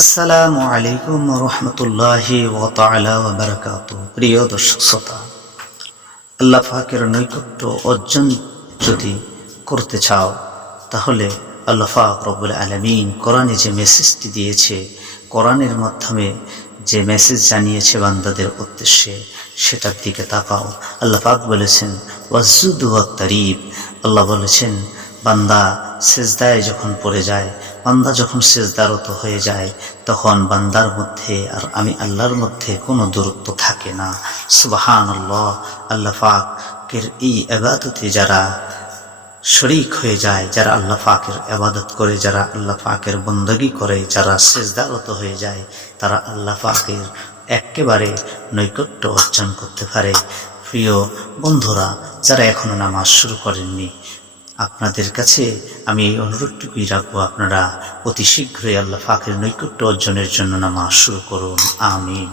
আসসালামু আলাইকুম রহমতুল্লাহি বারাকাত প্রিয় দর্শক শ্রোতা, আল্লাহ পাকের নৈকট্য অর্জন যদি করতে চাও, তাহলে আল্লাহ পাক রব্বুল আলমিন কোরআনে যে মেসেজটি দিয়েছে, কোরআনের মাধ্যমে যে মেসেজ জানিয়েছে বান্দাদের উদ্দেশ্যে, সেটার দিকে তাকাও। আল্লাহ পাক বলেছেন, ওয়াজুদ তারিব আল্লাহ বলেছেন বান্দা সেজদায় যখন পড়ে যায়, বান্দা যখন সেজদারত হয়ে যায়, তখন বান্দার মধ্যে আর আমি আল্লাহর মধ্যে কোনো দূরত্ব থাকে না। সুবাহান আল্লাহ আল্লাহ পাকের এই আবাদতে যারা শরিক হয়ে যায়, যারা আল্লাহ পাকের আবাদত করে, যারা আল্লাহ পাকের বন্দগি করে, যারা সেজদারত হয়ে যায়, তারা আল্লাহ পাকের একেবারে নৈকট্য অর্জন করতে পারে। প্রিয় বন্ধুরা, যারা এখনও নামাজ শুরু করেননি আপনাদের কাছে আমি এই অনুরোধটুকুই রাখব আপনারা অতি শীঘ্রই আল্লাহ ফাঁকের নৈকট্য অর্জনের জন্য নামাজ শুরু করুন, আমিন।